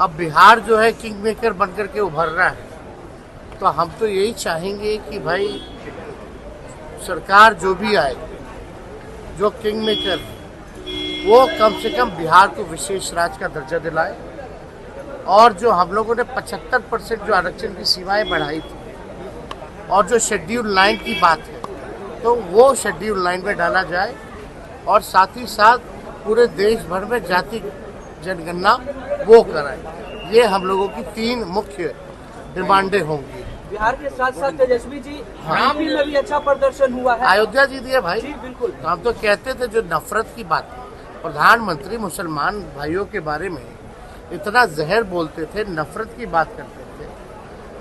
अब बिहार जो है किंग मेकर बनकर के उभर रहा है, तो हम तो यही चाहेंगे कि भाई सरकार जो भी आए, जो किंग मेकर वो कम से कम बिहार को विशेष राज्य का दर्जा दिलाए। और जो हम लोगों ने 75% जो आरक्षण की सीमाएं बढ़ाई थी और जो शेड्यूल 9 की बात है, तो वो शेड्यूल 9 में डाला जाए और साथ ही साथ पूरे देश भर में जाति जनगणना वो कराए। ये हम लोगों की 3 मुख्य डिमांडें होंगी। बिहार के साथ साथ तेजस्वी जी यूपी में भी अच्छा प्रदर्शन हुआ है। अयोध्या जी दिए भाई जी बिल्कुल। तो हम तो कहते थे जो नफरत की बात, प्रधानमंत्री मुसलमान भाइयों के बारे में इतना जहर बोलते थे, नफरत की बात करते थे,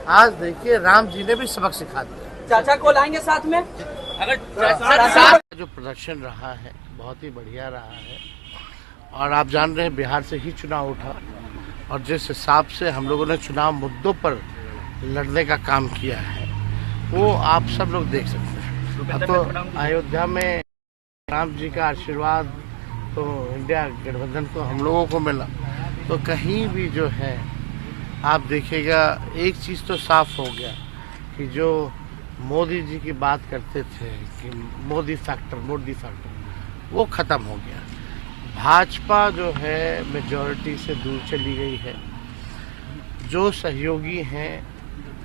आज देखिए राम जी ने भी सबक सिखा दिया। चाचा को लाएंगे साथ में। अगर जो प्रदर्शन रहा है बहुत ही बढ़िया रहा है और आप जान रहे हैं बिहार से ही चुनाव उठा और जिस हिसाब से हम लोगों ने चुनाव मुद्दों पर लड़ने का काम किया है वो आप सब लोग देख सकते हैं। अब तो अयोध्या में राम जी का आशीर्वाद तो इंडिया गठबंधन को हम लोगों को मिला, तो कहीं भी जो है आप देखिएगा एक चीज़ तो साफ हो गया कि जो मोदी जी की बात करते थे कि मोदी फैक्टर वो ख़त्म हो गया। भाजपा जो है मेजॉरिटी से दूर चली गई है, जो सहयोगी हैं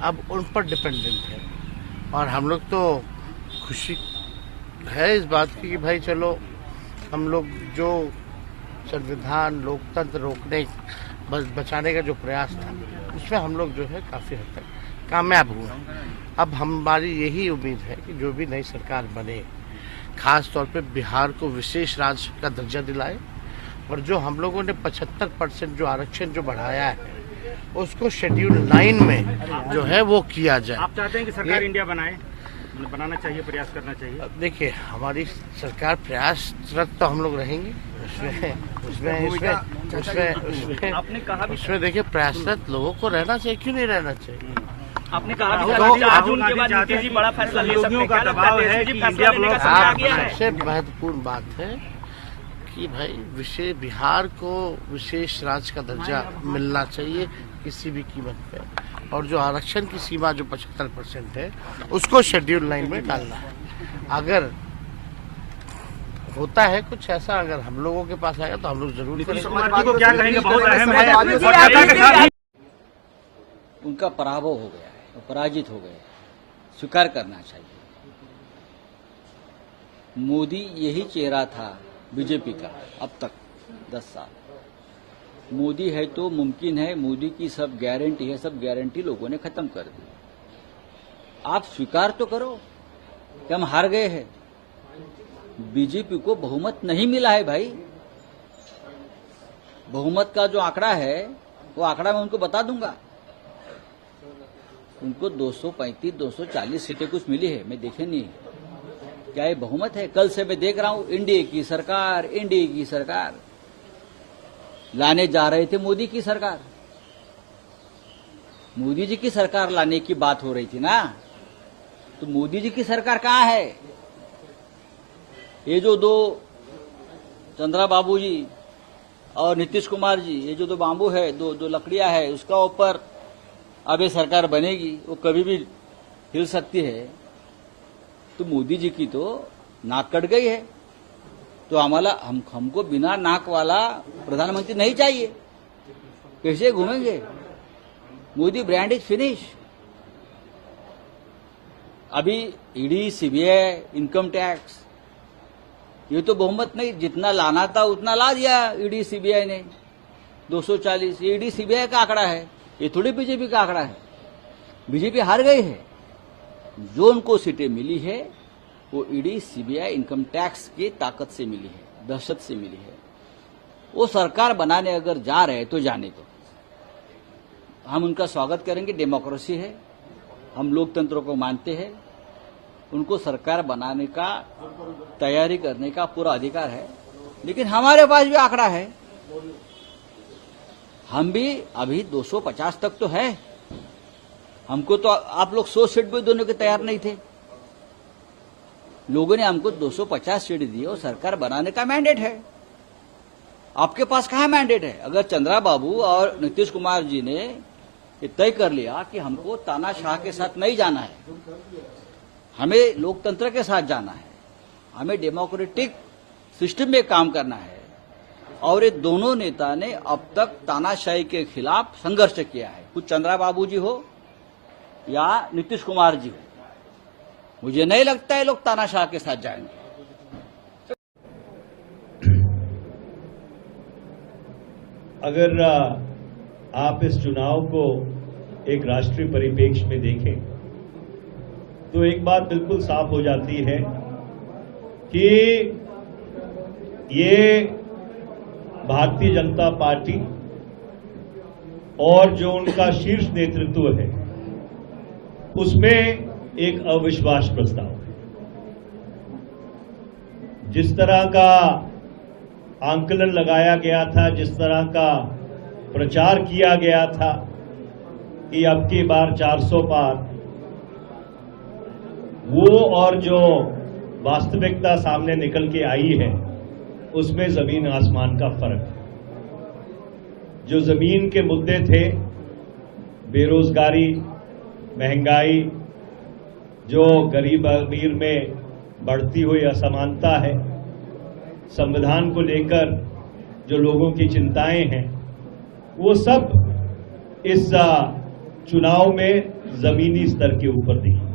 अब उन पर डिपेंडेंट है और हम लोग तो खुशी है इस बात की कि भाई चलो हम लोग जो संविधान लोकतंत्र रोकने बचाने का जो प्रयास था उसमें हम लोग जो है काफ़ी हद तक कामयाब हुए। अब हमारी यही उम्मीद है कि जो भी नई सरकार बने खास तौर पे बिहार को विशेष राज्य का दर्जा दिलाए और जो हम लोगों ने 75% जो आरक्षण जो बढ़ाया है उसको शेड्यूल 9 में जो है वो किया जाए। आप चाहते हैं कि सरकार इंडिया बनाना चाहिए, प्रयास करना चाहिए? देखिए हमारी सरकार प्रयासरत तो हम लोग रहेंगे उसमें देखिए प्रयासरत लोगों को रहना चाहिए, क्यों नहीं रहना चाहिए। आपने कहा के बाद नीतीश जी बड़ा फैसला ले सकते हैं, क्या दबाव है कि इंडिया ब्लॉक आ गया है? सबसे महत्वपूर्ण बात है कि भाई बिहार को विशेष राज्य का दर्जा मिलना चाहिए किसी भी कीमत पे और जो आरक्षण की सीमा जो 75% है उसको शेड्यूल 9 में डालना है। अगर होता है कुछ ऐसा, अगर हम लोगों के पास आएगा तो हम लोग जरूर को क्या कहेंगे, बहुत अहम है। उनका पराभव हो गया है, वो पराजित हो गए, स्वीकार करना चाहिए। मोदी यही चेहरा था बीजेपी का अब तक 10 साल। मोदी है तो मुमकिन है, मोदी की सब गारंटी है, सब गारंटी लोगों ने खत्म कर दी। आप स्वीकार तो करो कि हम हार गए हैं। बीजेपी को बहुमत नहीं मिला है भाई। बहुमत का जो आंकड़ा है वो आंकड़ा मैं उनको बता दूंगा। उनको 235 240 सीटें कुछ मिली है, मैं देखे नहीं क्या ये बहुमत है। कल से मैं देख रहा हूं एनडीए की सरकार लाने जा रहे थे मोदी की सरकार। मोदी जी की सरकार लाने की बात हो रही थी ना, तो मोदी जी की सरकार कहां है? ये जो 2 चंद्रा बाबू जी और नीतीश कुमार जी, ये जो 2 बांबू है, दो लकड़ियां है, उसका ऊपर अब ये सरकार बनेगी, वो कभी भी हिल सकती है। तो मोदी जी की तो नाक कट गई है, तो हमको बिना नाक वाला प्रधानमंत्री नहीं चाहिए। कैसे घूमेंगे? Modi brand is finish. अभी ईडी, सीबीआई, इनकम टैक्स, ये तो बहुमत नहीं, जितना लाना था उतना ला दिया ईडी सीबीआई ने 240। ये ईडी सीबीआई का आंकड़ा है, ये थोड़ी बीजेपी का आंकड़ा है। बीजेपी हार गई है। जो उनको सीटें मिली है वो ईडी, सीबीआई, इनकम टैक्स की ताकत से मिली है, दहशत से मिली है। वो सरकार बनाने अगर जा रहे तो जाने दो, हम उनका स्वागत करेंगे। डेमोक्रेसी है, हम लोकतंत्र को मानते हैं। उनको सरकार बनाने का तैयारी करने का पूरा अधिकार है, लेकिन हमारे पास भी आंकड़ा है। हम भी अभी 250 तक तो है। हमको तो आप लोग 100 सीट भी देने के तैयार नहीं थे। लोगों ने हमको 250 सीट दी और सरकार बनाने का मैंडेट है। आपके पास कहाँ मैंडेट है? अगर चंद्रा बाबू और नीतीश कुमार जी ने ये तय कर लिया कि हमको तानाशाह के साथ नहीं जाना है, हमें लोकतंत्र के साथ जाना है, हमें डेमोक्रेटिक सिस्टम में काम करना है, और ये दोनों नेता ने अब तक तानाशाही के खिलाफ संघर्ष किया है, कुछ चंद्रा बाबू जी हो या नीतीश कुमार जी हो, मुझे नहीं लगता है लोग तानाशाह के साथ जाएंगे। अगर आप इस चुनाव को एक राष्ट्रीय परिप्रेक्ष्य में देखें तो एक बात बिल्कुल साफ हो जाती है कि ये भारतीय जनता पार्टी और जो उनका शीर्ष नेतृत्व है उसमें एक अविश्वास प्रस्ताव है। जिस तरह का आंकलन लगाया गया था, जिस तरह का प्रचार किया गया था कि अब की बार 400 पार, वो और जो वास्तविकता सामने निकल के आई है उसमें जमीन आसमान का फर्क है। जो जमीन के मुद्दे थे, बेरोजगारी, महंगाई, जो गरीब अमीर में बढ़ती हुई असमानता है, संविधान को लेकर जो लोगों की चिंताएं हैं, वो सब इस चुनाव में जमीनी स्तर के ऊपर दिखी।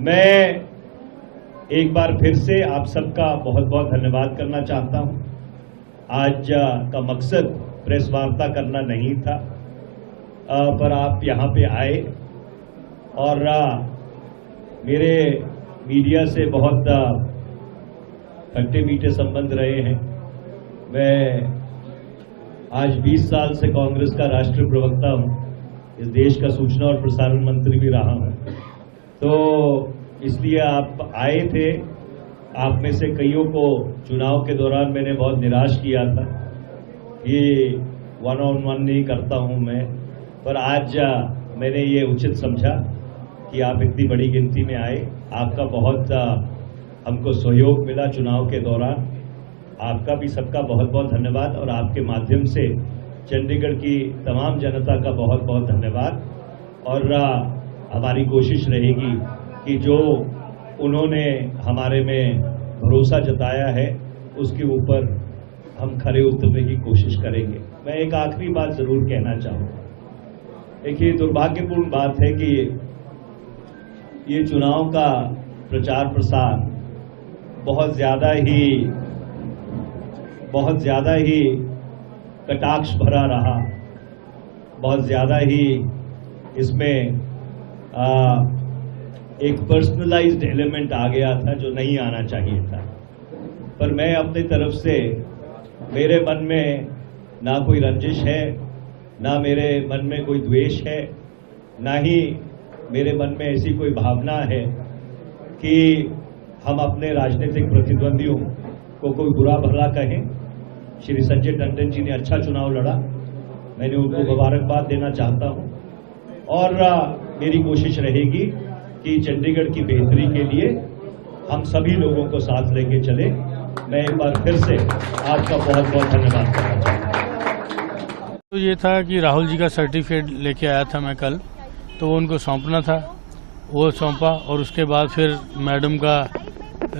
मैं एक बार फिर से आप सबका बहुत बहुत धन्यवाद करना चाहता हूं। आज का मकसद प्रेस वार्ता करना नहीं था, पर आप यहां पे आए और मेरे मीडिया से बहुत खट्टे मीठे संबंध रहे हैं। मैं आज 20 साल से कांग्रेस का राष्ट्रीय प्रवक्ता हूं, इस देश का सूचना और प्रसारण मंत्री भी रहा हूं, तो इसलिए आप आए थे। आप में से कईयों को चुनाव के दौरान मैंने बहुत निराश किया था कि 1-on-1 नहीं करता हूं मैं, पर आज मैंने ये उचित समझा कि आप इतनी बड़ी गिनती में आए। आपका बहुत हमको सहयोग मिला चुनाव के दौरान। आपका भी सबका बहुत बहुत धन्यवाद और आपके माध्यम से चंडीगढ़ की तमाम जनता का बहुत बहुत धन्यवाद। और हमारी कोशिश रहेगी कि जो उन्होंने हमारे में भरोसा जताया है उसके ऊपर हम खरे उतरने की कोशिश करेंगे। मैं एक आखिरी बात जरूर कहना चाहूँगा। एक ये दुर्भाग्यपूर्ण बात है कि ये चुनाव का प्रचार प्रसार बहुत ज़्यादा ही कटाक्ष भरा रहा, बहुत ज़्यादा ही इसमें एक पर्सनलाइज्ड एलिमेंट आ गया था जो नहीं आना चाहिए था। पर मैं अपनी तरफ से, मेरे मन में ना कोई रंजिश है, ना मेरे मन में कोई द्वेष है, ना ही मेरे मन में ऐसी कोई भावना है कि हम अपने राजनीतिक प्रतिद्वंदियों को कोई बुरा भला कहें। श्री संजय टंडन जी ने अच्छा चुनाव लड़ा, मैंने उनको मुबारकबाद देना चाहता हूं और मेरी कोशिश रहेगी कि चंडीगढ़ की बेहतरी के लिए हम सभी लोगों को साथ लेके चले। मैं एक बार फिर से आपका बहुत बहुत धन्यवाद करना चाहता हूं। तो ये था कि राहुल जी का सर्टिफिकेट लेके आया था मैं कल, तो वो उनको सौंपना था, वो सौंपा और उसके बाद फिर मैडम का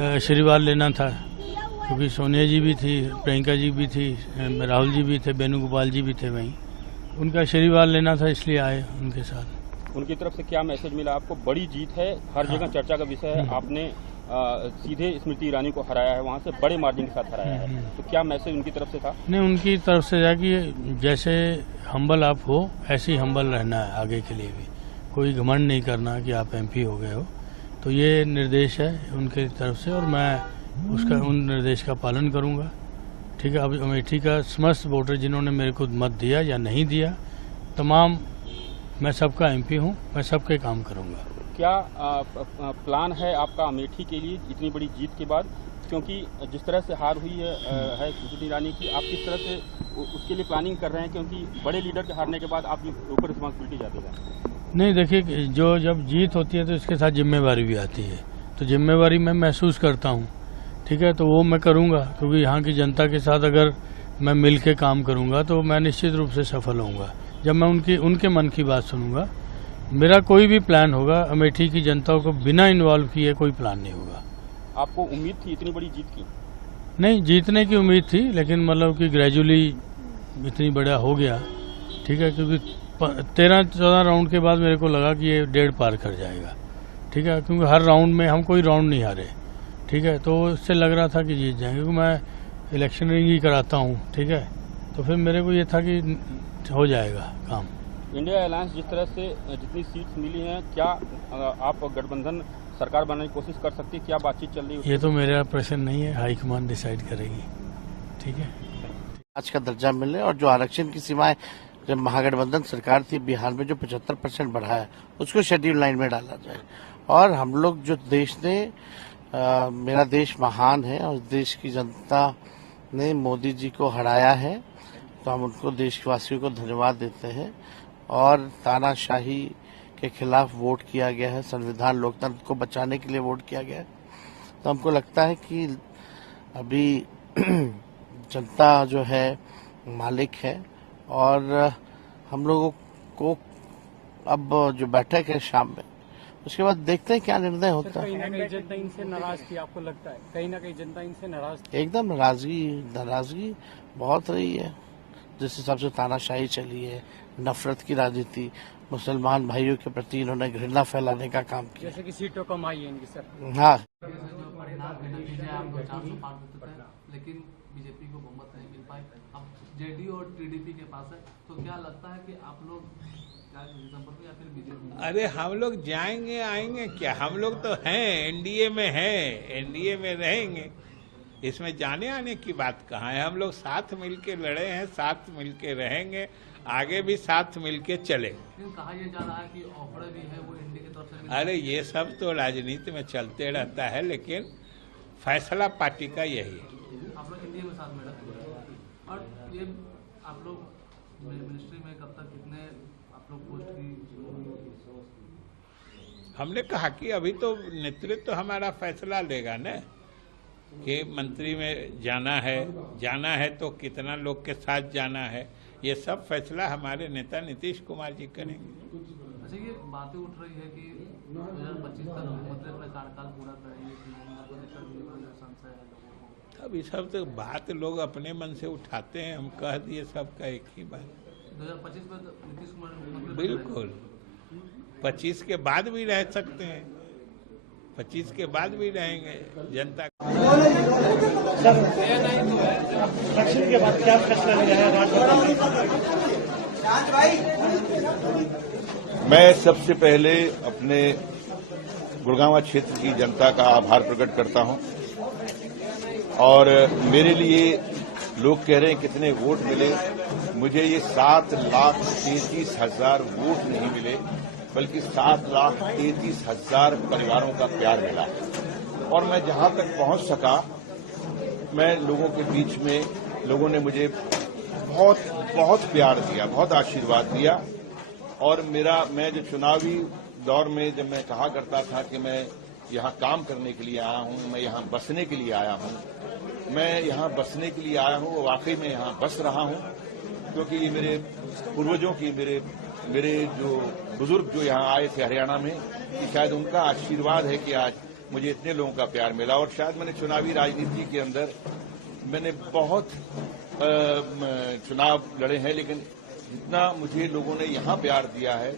आशीर्वाद लेना था, क्योंकि सोनिया जी भी थी, प्रियंका जी भी थी, राहुल जी भी थे, वेणुगोपाल जी भी थे वहीं, उनका आशीर्वाद लेना था, इसलिए आए उनके साथ। उनकी तरफ से क्या मैसेज मिला आपको? बड़ी जीत है, हर जगह चर्चा का विषय है, आपने सीधे स्मृति ईरानी को हराया है, वहाँ से बड़े मार्जिन के साथ हराया है, तो क्या मैसेज उनकी तरफ से था? नहीं, उनकी तरफ से था कि जैसे हम्बल आप हो ऐसे ही हम्बल रहना है आगे के लिए भी, कोई घमंड नहीं करना कि आप MP हो गए हो। तो ये निर्देश है उनकी तरफ से और मैं उसका उन निर्देश का पालन करूँगा। ठीक है, अब अमेठी का समस्त वोटर जिन्होंने मेरे को मत दिया या नहीं दिया, तमाम मैं सबका MP हूँ, मैं सबके काम करूँगा। क्या प्लान है आपका अमेठी के लिए इतनी बड़ी जीत के बाद? क्योंकि जिस तरह से हार हुई है स्मृति ईरानी की, आप किस तरह से उसके लिए प्लानिंग कर रहे हैं? क्योंकि बड़े लीडर के हारने के बाद आपके ऊपर रिस्पॉन्सिबिलिटी जाती है। नहीं, देखिए, जब जीत होती है तो इसके साथ जिम्मेवारी भी आती है, तो जिम्मेवारी मैं महसूस करता हूँ। ठीक है, तो वो मैं करूँगा, क्योंकि यहाँ की जनता के साथ अगर मैं मिल के काम करूँगा तो मैं निश्चित रूप से सफल होऊंगा। जब मैं उनके मन की बात सुनूंगा, मेरा कोई भी प्लान होगा, अमेठी की जनता को बिना इन्वॉल्व किए कोई प्लान नहीं होगा। आपको उम्मीद थी इतनी बड़ी जीत की? नहीं, जीतने की उम्मीद थी, लेकिन मतलब कि ग्रेजुअली इतनी बड़ा हो गया, ठीक है, क्योंकि 13-14 राउंड के बाद मेरे को लगा कि ये 1.5 पार कर जाएगा, ठीक है, क्योंकि हर राउंड में हम कोई राउंड नहीं हारे, ठीक है, तो उससे लग रहा था कि जीत जाएंगे, क्योंकि मैं इलेक्शनिंग ही कराता हूँ, ठीक है, तो फिर मेरे को ये था कि हो जाएगा काम। इंडिया अलायंस जिस तरह से जितनी सीट्स मिली हैं, क्या आप गठबंधन सरकार बनाने की कोशिश कर सकती है? क्या बातचीत चल रही है? ये तो मेरा प्रश्न नहीं है, हाईकमान डिसाइड करेगी, ठीक है। आज का दर्जा मिले और जो आरक्षण की सीमाएं जब महागठबंधन सरकार थी बिहार में जो 75% बढ़ा है उसको शेड्यूल लाइन में डाला जाए। और हम लोग जो देश ने मेरा देश महान है और देश की जनता ने मोदी जी को हराया है, तो हम उनको देशवासियों को धन्यवाद देते हैं। और तानाशाही के खिलाफ वोट किया गया है, संविधान लोकतंत्र को बचाने के लिए वोट किया गया है, तो हमको लगता है कि अभी जनता जो है मालिक है। और हम लोगों को अब जो बैठक है शाम में, उसके बाद देखते हैं क्या निर्णय होता है। कहीं ना कहीं जनता इनसे नाराज थी, आपको लगता है कहीं ना कहीं जनता इनसे नाराज थी? एकदम नाराजगी बहुत रही है। जिस हिसाब से तानाशाही चली है, नफरत की राजनीति, मुसलमान भाइयों के प्रति इन्होंने घृणा फैलाने का काम किया। जैसे कि सीटों कम आई है इनकी सर। हाँ, लेकिन बीजेपी को बहुमत नहीं मिल पाई। अब जेडीयू और टीडीपी के पास है, तो क्या लगता है कि आप लोग क्या संपर्क या फिर बीजेपी? अरे हम लोग जाएंगे आएंगे क्या, हम लोग तो हैं, एनडीए में हैं, एनडीए में रहेंगे, इसमें जाने आने की बात कहाँ है। हम लोग साथ मिलके लड़े हैं, साथ मिलके रहेंगे, आगे भी साथ मिलके चले। कहा यह जा रहा है कि ऑफर भी है वो एनडीए की तरफ से? अरे ये सब तो राजनीति में चलते रहता है, लेकिन फैसला पार्टी का यही है। आप लोग एनडीए में साथ में रहेंगे। और ये आप लोग मिनिस्ट्री में कब तक कितने आप लोग पोस्ट की? हमने कहा कि अभी तो नेतृत्व हमारा फैसला लेगा न, कि मंत्री में जाना है तो कितना लोग के साथ जाना है, ये सब फैसला हमारे नेता नीतीश कुमार जी करेंगे। अच्छा, ये बातें उठ रही है कि 2025 तक मुख्यमंत्री अपना कार्यकाल पूरा करेंगे, अब ये सब तो बात लोग अपने मन से उठाते हैं, हम कह दिए सबका एक ही बात। 2025 में नीतीश कुमार बिल्कुल 25 के बाद भी रह सकते हैं, 25 के बाद भी रहेंगे जनता। इलेक्शन के बाद क्या फैसला लिया है? मैं सबसे पहले अपने गुड़गांव क्षेत्र की जनता का आभार प्रकट करता हूं। और मेरे लिए लोग कह रहे हैं कितने वोट मिले, मुझे ये 7,33,000 वोट नहीं मिले, बल्कि 7,33,000 परिवारों का प्यार मिला। और मैं जहां तक पहुंच सका, मैं लोगों के बीच में, लोगों ने मुझे बहुत बहुत प्यार दिया, बहुत आशीर्वाद दिया। और मैं जो चुनावी दौर में जब मैं कहा करता था कि मैं यहाँ काम करने के लिए आया हूँ, मैं यहाँ बसने के लिए आया हूँ, मैं यहाँ बसने के लिए आया हूँ, वो वाकई में यहाँ बस रहा हूँ, क्योंकि ये मेरे पूर्वजों की, मेरे जो बुजुर्ग जो यहाँ आए थे हरियाणा में, कि शायद उनका आशीर्वाद है कि आज मुझे इतने लोगों का प्यार मिला। और शायद मैंने चुनावी राजनीति के अंदर मैंने बहुत चुनाव लड़े हैं, लेकिन जितना मुझे लोगों ने यहाँ प्यार दिया है,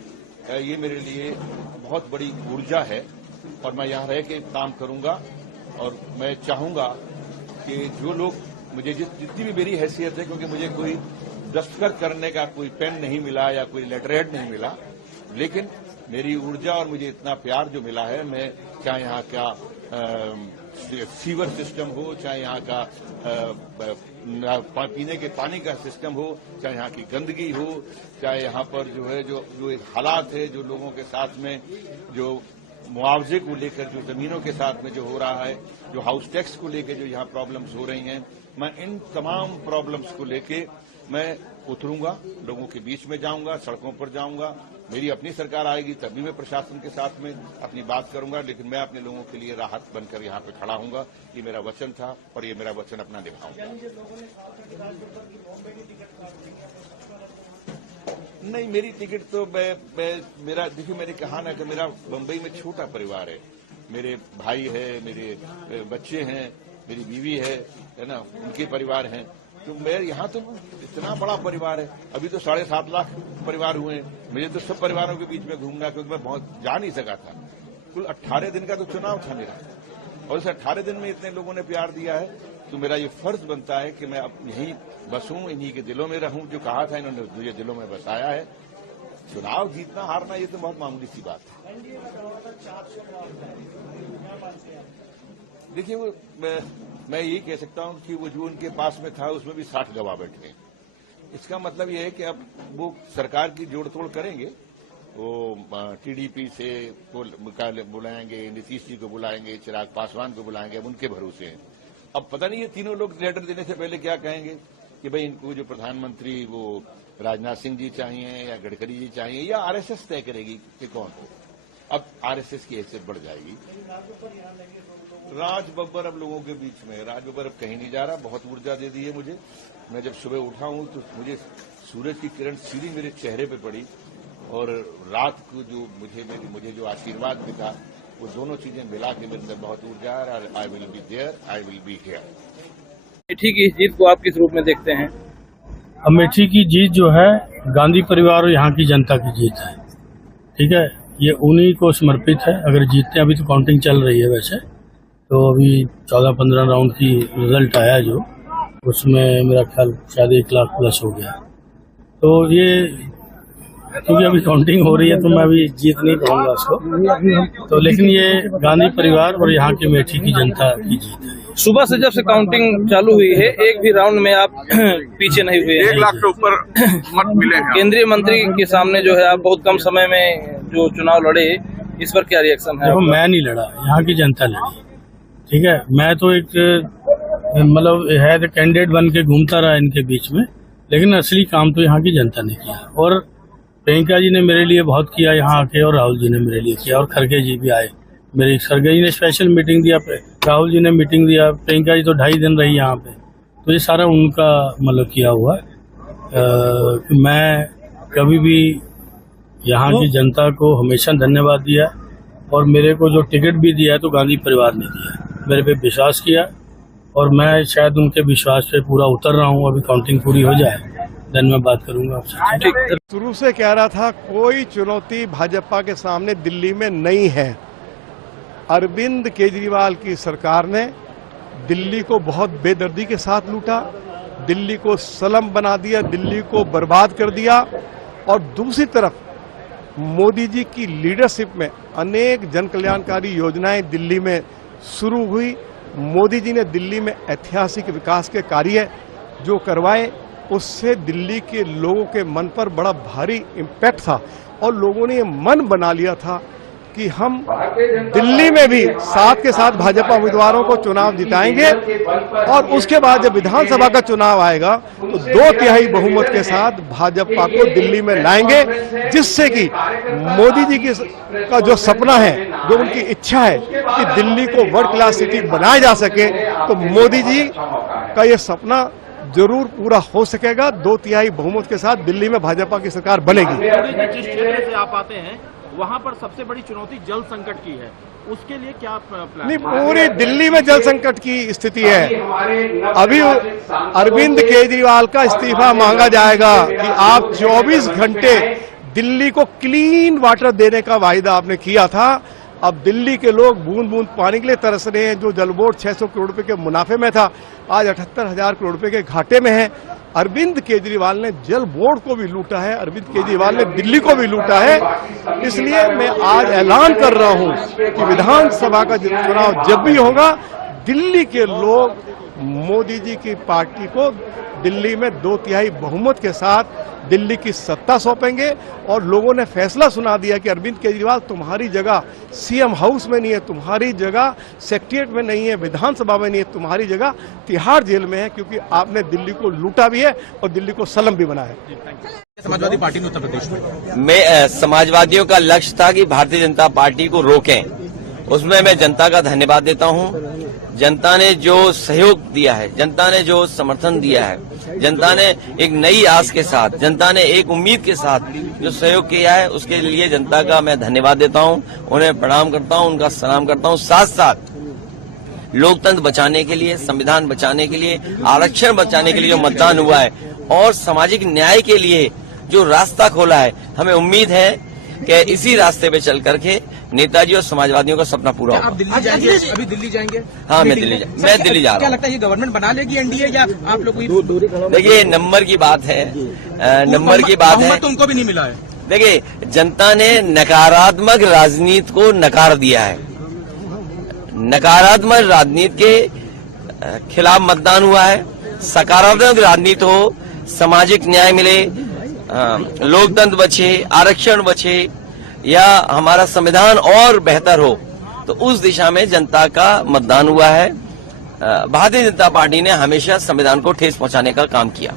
ये मेरे लिए बहुत बड़ी ऊर्जा है। और मैं यहाँ रह के काम करूंगा, और मैं चाहूंगा कि जो लोग मुझे जितनी भी मेरी हैसियत है, क्योंकि मुझे कोई दस्तखत करने का कोई पेन नहीं मिला या कोई लेटरहेड नहीं मिला, लेकिन मेरी ऊर्जा और मुझे इतना प्यार जो मिला है, मैं चाहे यहाँ का सीवर सिस्टम हो, चाहे यहाँ का पीने के पानी का सिस्टम हो, चाहे यहाँ की गंदगी हो, चाहे यहाँ पर जो है जो एक हालात है, जो लोगों के साथ में जो मुआवजे को लेकर, जो जमीनों के साथ में जो हो रहा है, जो हाउस टैक्स को लेकर जो यहाँ प्रॉब्लम्स हो रही हैं, मैं इन तमाम प्रॉब्लम्स को लेके मैं उतरूंगा, लोगों के बीच में जाऊंगा, सड़कों पर जाऊंगा, मेरी अपनी सरकार आएगी तभी मैं प्रशासन के साथ में अपनी बात करूंगा, लेकिन मैं अपने लोगों के लिए राहत बनकर यहाँ पे खड़ा हूंगा। ये मेरा वचन था और ये मेरा वचन अपना निभाऊंगा। नहीं, मेरी टिकट तो मेरा देखिए, मैंने कहा ना कि मेरा मुंबई में छोटा परिवार है। मेरे भाई है, मेरे बच्चे हैं, मेरी बीवी है ना, उनके परिवार हैं। तो मैं यहाँ तो इतना बड़ा परिवार है, अभी तो 7.5 लाख परिवार हुए हैं। मुझे तो सब परिवारों के बीच में घूमना, क्योंकि मैं बहुत जा नहीं सका था। कुल 18 दिन का तो चुनाव था मेरा, और इस 18 दिन में इतने लोगों ने प्यार दिया है, तो मेरा ये फर्ज बनता है कि मैं अब यहीं बसूं, इन्हीं के दिलों में रहूं। जो कहा था इन्होंने मुझे दिलों में बसाया है। चुनाव जीतना हारना ये तो बहुत मामूली सी बात है। देखिए, वो मैं यही कह सकता हूं कि वो जो उनके पास में था उसमें भी 60 गवाह बैठे हैं। इसका मतलब यह है कि अब वो सरकार की जोड़ तोड़ करेंगे। वो टीडीपी से बुलाएंगे, नीतीश जी को बुलाएंगे, चिराग पासवान को बुलाएंगे, अब उनके भरोसे हैं। अब पता नहीं ये तीनों लोग लेटर देने से पहले क्या कहेंगे कि भाई इनको जो प्रधानमंत्री वो राजनाथ सिंह जी चाहिए या गडकरी जी चाहिए, या आरएसएस तय करेगी कि कौन हो। अब आरएसएस की हैसियत बढ़ जाएगी। राज बब्बर अब लोगों के बीच में, राज बब्बर अब कहीं नहीं जा रहा। बहुत ऊर्जा दे दी है मुझे। मैं जब सुबह उठा हूं तो मुझे सूरज की किरण सीधी मेरे चेहरे पे पड़ी, और रात को जो मुझे जो आशीर्वाद दिखा, वो दोनों चीजें मिला के मेरे अंदर बहुत ऊर्जा है। I will be there, I will be here. Amethi की जीत को आप किस रूप में देखते हैं? अमेठी की जीत जो है गांधी परिवार और यहाँ की जनता की जीत है। ठीक है, ये उन्हीं को समर्पित है। अगर जीतते हैं, अभी तो काउंटिंग चल रही है वैसे, तो अभी 14-15 राउंड की रिजल्ट आया जो, उसमें मेरा ख्याल शायद 1 लाख प्लस हो गया। तो ये क्योंकि अभी काउंटिंग हो रही है तो मैं अभी जीत नहीं पाऊंगा उसको, तो लेकिन ये गांधी परिवार और यहाँ की अमेठी की जनता की जीत है। सुबह से जब से काउंटिंग चालू हुई है, एक भी राउंड में आप पीछे नहीं हुए। 1 लाख से ऊपर मत मिले हैं। केंद्रीय मंत्री के सामने जो है आप बहुत कम समय में जो चुनाव लड़े, इस पर क्या रिएक्शन है? देखो, मैं नहीं लड़ा, यहाँ की जनता लड़ी। ठीक है, मैं तो एक मतलब है कैंडिडेट बन के घूमता रहा इनके बीच में, लेकिन असली काम तो यहाँ की जनता ने किया। और प्रियंका जी ने मेरे लिए बहुत किया यहाँ आके, और राहुल जी ने मेरे लिए किया, और खड़गे जी भी आए। मेरी खड़गे जी ने स्पेशल मीटिंग दिया, राहुल जी ने मीटिंग दिया, प्रियंका जी तो 2.5 दिन रही यहाँ पे। तो ये सारा उनका मतलब किया हुआ है। मैं कभी भी यहाँ की जनता को हमेशा धन्यवाद दिया, और मेरे को जो टिकट भी दिया है तो गांधी परिवार ने दिया, मेरे पे विश्वास किया, और मैं शायद उनके विश्वास पे पूरा उतर रहा हूँ। अभी काउंटिंग पूरी हो जाए, देन मैं बात करूंगा आपसे। शुरू से कह रहा था, कोई चुनौती भाजपा के सामने दिल्ली में नहीं है। अरविंद केजरीवाल की सरकार ने दिल्ली को बहुत बेदर्दी के साथ लूटा, दिल्ली को सलम बना दिया, दिल्ली को बर्बाद कर दिया। और दूसरी तरफ मोदी जी की लीडरशिप में अनेक जन कल्याणकारी योजनाएं दिल्ली में शुरू हुई। मोदी जी ने दिल्ली में ऐतिहासिक विकास के कार्य जो करवाए, उससे दिल्ली के लोगों के मन पर बड़ा भारी इम्पैक्ट था, और लोगों ने ये मन बना लिया था कि हम दिल्ली में भी साथ के साथ भाजपा उम्मीदवारों को चुनाव जिताएंगे, और उसके बाद जब विधानसभा का चुनाव आएगा तो 2/3 बहुमत के साथ भाजपा को दिल्ली में लाएंगे, जिससे कि मोदी जी का जो सपना है, जो उनकी इच्छा है कि दिल्ली को वर्ल्ड क्लास सिटी बनाया जा सके, तो मोदी जी का ये सपना जरूर पूरा हो सकेगा। 2/3 बहुमत के साथ दिल्ली में भाजपा की सरकार बनेगी। जिस क्षेत्र से आप आते हैं वहाँ पर सबसे बड़ी चुनौती जल संकट की है, उसके लिए क्या प्लान? नहीं, पूरी दिल्ली में जल संकट की स्थिति है। अभी अरविंद केजरीवाल का इस्तीफा मांगा जाएगा कि आप 24 घंटे दिल्ली को क्लीन वाटर देने का वायदा आपने किया था। अब दिल्ली के लोग बूंद बूंद पानी के लिए तरस रहे हैं। जो जल बोर्ड 600 करोड़ रुपए के मुनाफे में था, आज 78,000 करोड़ रुपए के घाटे में है। अरविंद केजरीवाल ने जल बोर्ड को भी लूटा है, अरविंद केजरीवाल ने दिल्ली को भी लूटा है। इसलिए मैं आज ऐलान कर रहा हूं कि विधानसभा का चुनाव जब भी होगा, दिल्ली के लोग मोदी जी की पार्टी को दिल्ली में 2/3 बहुमत के साथ दिल्ली की सत्ता सौंपेंगे। और लोगों ने फैसला सुना दिया कि अरविंद केजरीवाल तुम्हारी जगह सीएम हाउस में नहीं है, तुम्हारी जगह सेक्रेटेरिएट में नहीं है, विधानसभा में नहीं है, तुम्हारी जगह तिहाड़ जेल में है, क्योंकि आपने दिल्ली को लूटा भी है और दिल्ली को सलम भी बनाया है। समाजवादी पार्टी ने उत्तर प्रदेश में समाजवादियों का लक्ष्य था कि भारतीय जनता पार्टी को रोकें, उसमें मैं जनता का धन्यवाद देता हूं। जनता ने जो सहयोग दिया है, जनता ने जो समर्थन दिया है, जनता ने एक नई आस के साथ, जनता ने एक उम्मीद के साथ जो सहयोग किया है, उसके लिए जनता का मैं धन्यवाद देता हूं, उन्हें प्रणाम करता हूं, उनका सलाम करता हूं। साथ साथ लोकतंत्र बचाने के लिए, संविधान बचाने के लिए, आरक्षण बचाने के लिए जो मतदान हुआ है और सामाजिक न्याय के लिए जो रास्ता खोला है, हमें उम्मीद है कि इसी रास्ते पे चल करके नेताजी और समाजवादियों का सपना पूरा होगा। आप दिल्ली जाएंगे? अभी दिल्ली जाएंगे? हाँ, मैं दिल्ली जा रहा हूँ। क्या लगता है ये गवर्नमेंट बना लेगी एनडीए या आप लोग? देखिए, नंबर की बात है, नंबर की बात है। तुमको भी नहीं मिला है। देखिए, जनता ने नकारात्मक राजनीति को नकार दिया है। नकारात्मक राजनीति के खिलाफ मतदान हुआ है। सकारात्मक राजनीति हो, सामाजिक न्याय मिले, लोकतंत्र बचे, आरक्षण बचे या हमारा संविधान और बेहतर हो, तो उस दिशा में जनता का मतदान हुआ है। भारतीय जनता पार्टी ने हमेशा संविधान को ठेस पहुंचाने का काम किया।